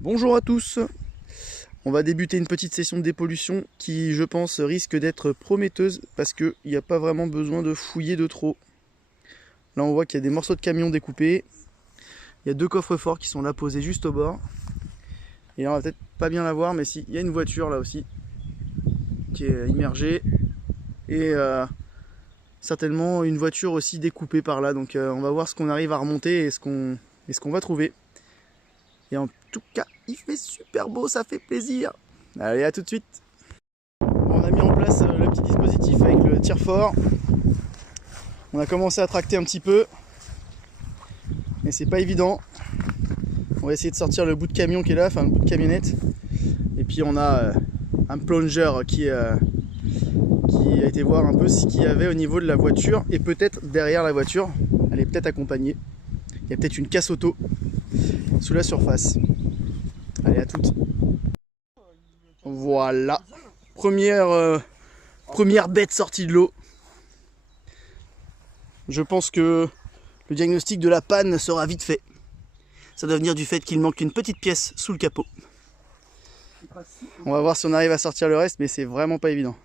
Bonjour à tous. On va débuter une petite session de dépollution qui, je pense, risque d'être prometteuse parce qu'il n'y a pas vraiment besoin de fouiller de trop. Là, on voit qu'il y a des morceaux de camion découpés. Il y a deux coffres-forts qui sont là posés juste au bord. Et là, on va peut-être pas bien la voir, mais si, il y a une voiture là aussi qui est immergée. Et certainement une voiture aussi découpée par là. Donc on va voir ce qu'on arrive à remonter et ce qu'on va trouver. Et en tout cas, il fait super beau, ça fait plaisir. Allez, à tout de suite. On a mis en place le petit dispositif avec le tire-fort. On a commencé à tracter un petit peu. Mais c'est pas évident. On va essayer de sortir le bout de camion qui est là, enfin le bout de camionnette. Et puis on a un plongeur qui a été voir un peu ce qu'il y avait au niveau de la voiture. Et peut-être derrière la voiture, elle est peut-être accompagnée. Il y a peut-être une casse auto sous la surface. Allez, à toutes. Voilà. Première bête sortie de l'eau. Je pense que le diagnostic de la panne sera vite fait. Ça doit venir du fait qu'il manque une petite pièce sous le capot. On va voir si on arrive à sortir le reste, mais c'est vraiment pas évident.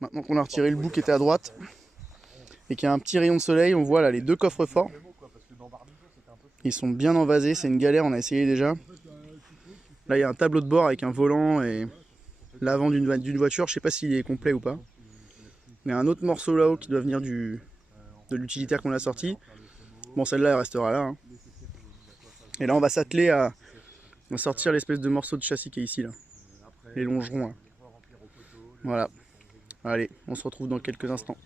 Maintenant qu'on a retiré le bout qui était à droite et qu'il y a un petit rayon de soleil, on voit là les deux coffres forts. Ils sont bien envasés, c'est une galère, on a essayé déjà. Là il y a un tableau de bord avec un volant et l'avant d'une voiture, je sais pas s'il est complet ou pas. Il y a un autre morceau là-haut qui doit venir de l'utilitaire qu'on a sorti. Bon, celle-là elle restera là. Et là on va s'atteler à sortir l'espèce de morceau de châssis qui est ici là. Les longerons là. Voilà. Allez, on se retrouve dans quelques instants.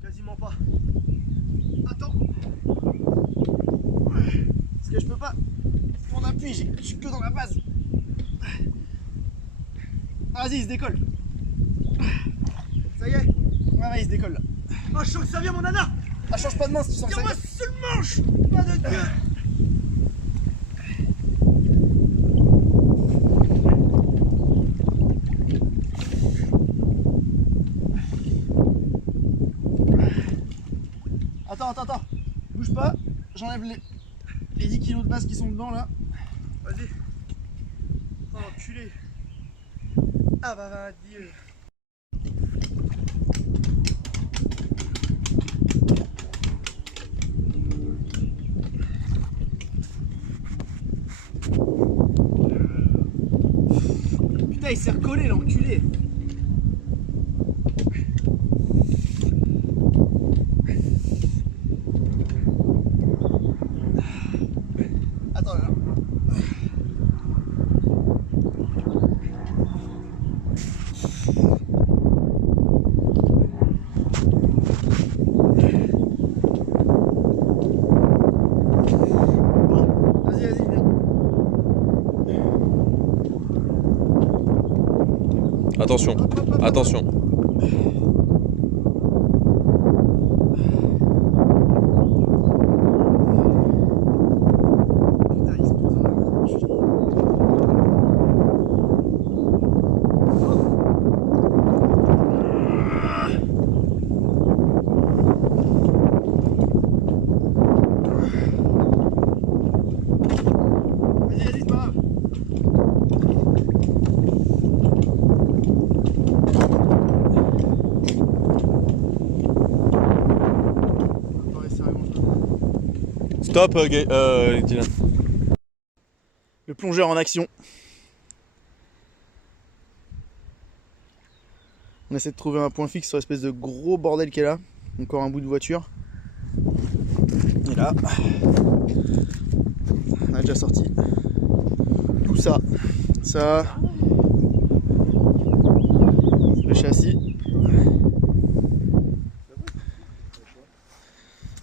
Quasiment pas. Attends. Parce que je peux pas. Mon appui, je suis que dans la base. Vas-y, il se décolle. Ça y est. Ouais, il se décolle là. Oh, je sens que ça vient, mon nana. Ah, change pas de main si tu sens que ça Tiens-moi vient. seul manche. Pas de Dieu. Attends. Bouge pas. J'enlève les 10 kilos de base qui sont dedans là. Vas-y. Oh, enculé. Ah bah, va, Dieu. Putain, il s'est recollé l'enculé. Attends là. Bon, vas-y, viens. Attention, attention. Putain, il se pose en avant, je te dis. Vas-y, c'est pas grave. Stop, Dylan. Le plongeur en action. On essaie de trouver un point fixe sur l'espèce de gros bordel qui est là. Encore un bout de voiture. Et là, on a déjà sorti tout ça. Ça, le châssis.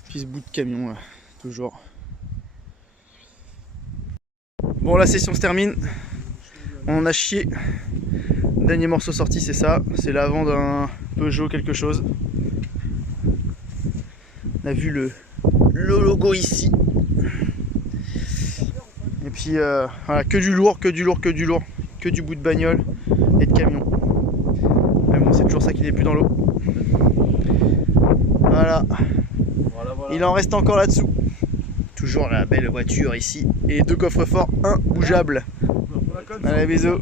Puis ce bout de camion là, toujours. Bon, la session se termine. On a chié. Dernier morceau sorti, c'est ça. C'est l'avant d'un Peugeot quelque chose. On a vu le logo ici. Et puis voilà, que du lourd. Que du bout de bagnole et de camion. Mais bon, c'est toujours ça qui n'est plus dans l'eau. Voilà. Il en reste encore là-dessous. Toujours toujours la belle voiture ici. Et 2 coffres forts, un bougeable. On va comme ça. Allez, bisous.